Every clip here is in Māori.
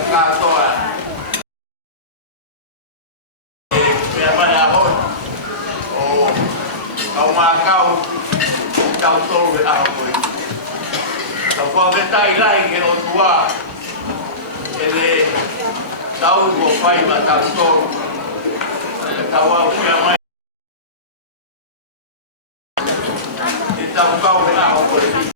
katoa ya mana hon o kau makau kau tolu au koi kau vetai lai ke o tua ele tau go fai ma tau tolu kau au ya mai tau kau au koi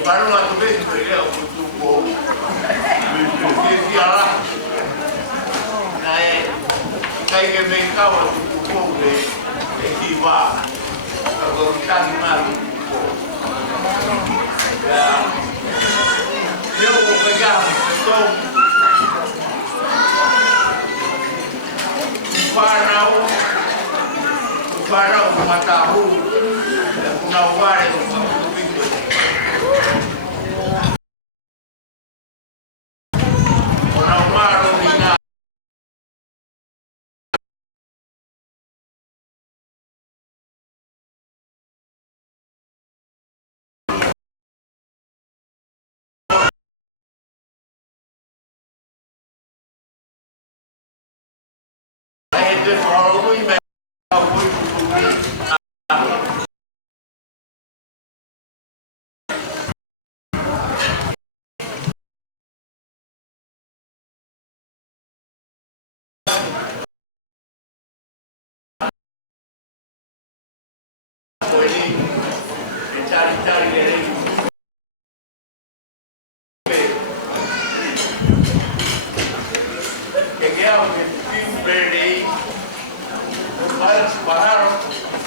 baru lah tu best dia untuk go. Dia lah. Naik kai ke mereka untuk go le. Tiba. Kalau kita di mana go. Ya. Dia mau pegang betul. Farau matahu. Dan punawar untuk cari-cari dari kegiatan tim beri bahar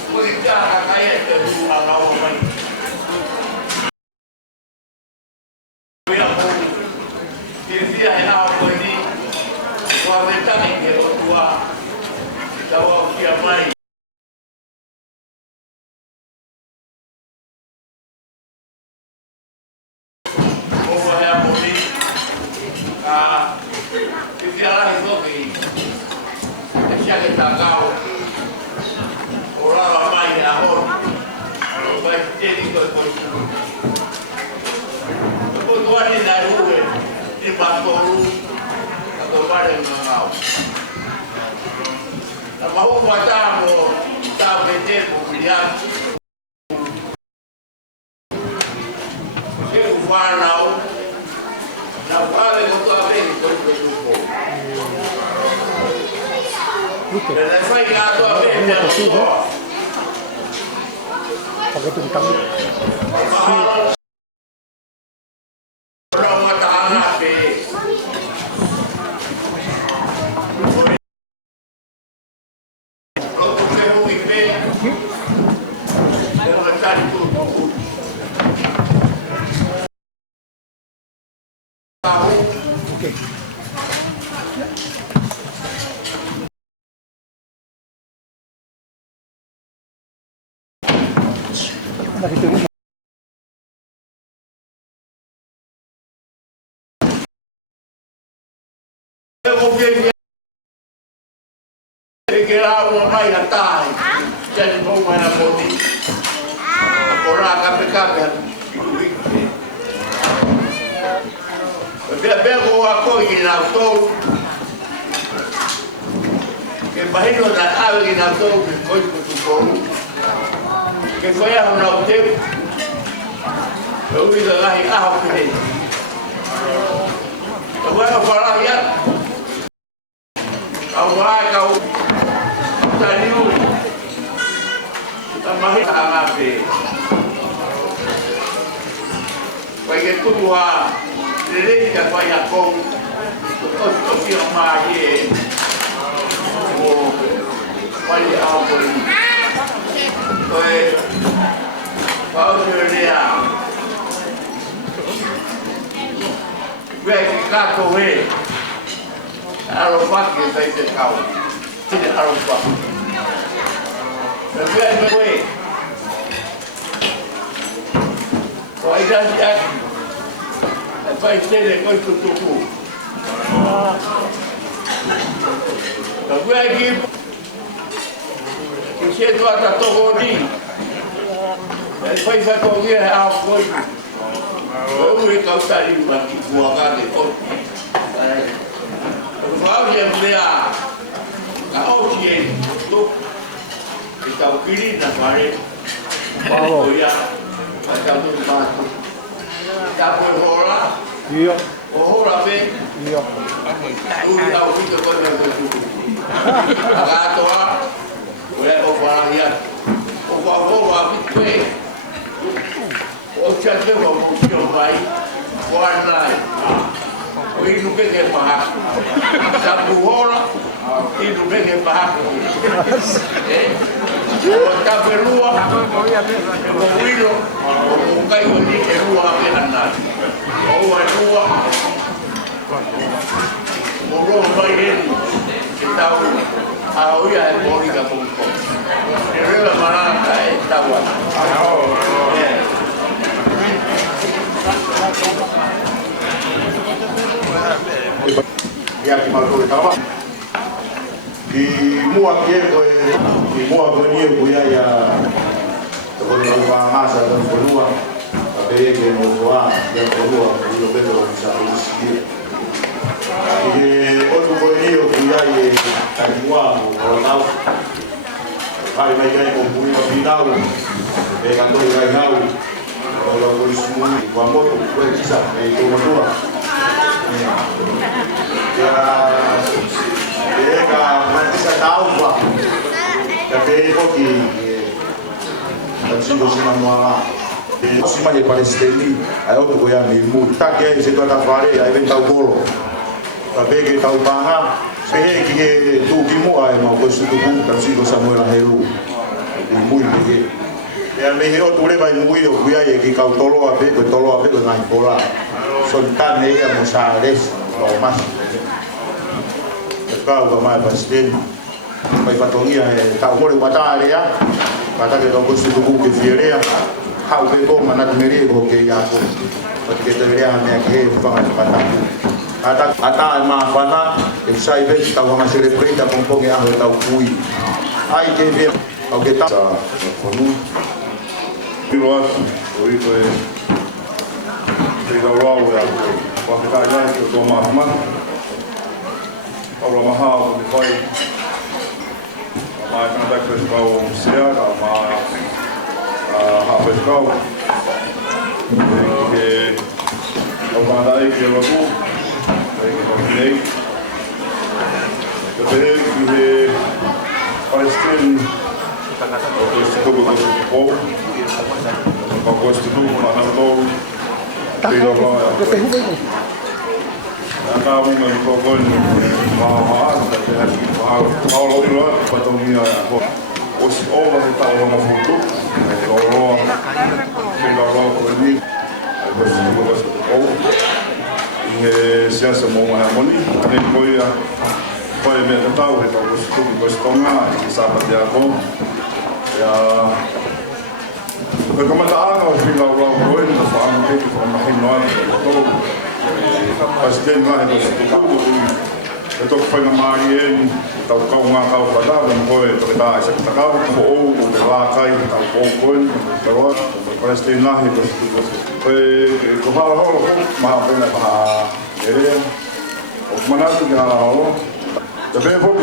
kuliah kayak dari orang-orang dia enak apa ini wanita yang kedua jawab siapa Tiada itu lagi, siapa kita tahu orang ramai di ahor, baik jadi kebetulan. Kebetulan di daerah di Batoru atau pada Mangau. Mau macam tahu betul mobilian, kebuanau. Nah, pada itu apa ini kebetulan. Dan saya kata apa yang pakai tentang orang tanah be kalau kamu ibe dan macam itu tahu oke. Itu kira orang mai hantai jadi mau mana poti orang KPK kan biar aku ingin auto que imagino na alguien auto que coi con que foi a un auto eu vi lá em carro que agora falar já agora kau tadiu tambah hangape bagi tua dele que vai a com o que o mai o vai ao por foi Paulo Julia que kato he. Aro paki e tai te kau. Tine aro paki. Wea me koe. Ko ai rasi aki. E pai tene koi tutuku. Ka wea ki. Ki se tuata toko ni. E pai sa kongia he ao koi. Ue kautari maki kuakake koti. Wau ia mea ka oki e toku. I tau piri na whare. Bravo. O ia. A tau tunu mātu. Tā koe hora. Ia. O hora pe. Ia. Ui au pita koe me koe tuku. A kātoa. O ea o wharahi atu. O whahora a pitu e. O tia te wa mokio mai. Whanai. O inu peke pahaku. Tapu hora. Inu peke pahaku. O taperua. O wilo. O mukai o ni e rua me anai. O ua rua. O roa mai heni. E tau. A oia e pori ka pungko. E rewa maranga e tau atu. Ia ki malakore tawa. Ki mua ki e koe, ki mua koe nie kuia ia te kone nau whaangasa te whanua. Ka pere ke no toa, ia whanua, ka ilo peto o sa usikia. Ki he otu koe nie kuia i e kakua o kawanau. Kai mai kai mo pui ma pinau, e katoi kai nau. O la kore sumuni, kua moto, koe kisa, e tō matua. Ka mantisa taupa ka pei hoki ka tsingo sima moala sima ye palestini ai o ko ya mi mu ta ke se to ta fare ai ven tau bolo ka pei ke tau panga se he ki ke tu ki mo ai ma ko su tu ka tsingo samuela helu ni muy ke ya me he o tu le vai mu yo kuya ye ki ka tolo a pe ko ngai bola soltane ya mosales lo más kau ka mai pastel pai patongia e tau mole matare ya kata ke tau kusu tuku ke fierea hau ke ko mana meri ko ke ya ko ke te rea me ke fa pata ata ma fana e sai ve tau ma celebrate con poche a tau kui ai ke ve au ke ta konu piloat o ito e te la rawa ya ko ka ya ko to ma Aula maha o me vai mai kana tak pescau o sea ka ma ha pescau que o mandai que lo tu que no nei que pere que Palestin o questo tubo con il povo o questo tubo ma non to pero Nā munga I kōkoni, maha ta te haki, maha lo iro atu patongia ko. O si ola he tau hama futu, e te oroa, te oroa ko ni, ai koe si tuko koe kou. I he siasa mō maha moni, ane koia, koe mea te tau he tau koe si tuko koe si tonga, I ki sāpa te ako. Koe kamata anga o whila oroa koe, ta whaanga teki whamahino atu ko kou. Pastel vai do tudo eu tô foi na Maria tá o cão uma cau para dar foi para essa tá cau ou lá cai tá o cão agora pastel lá do tudo foi com a rola mas bem lá ele o manado já rola também vou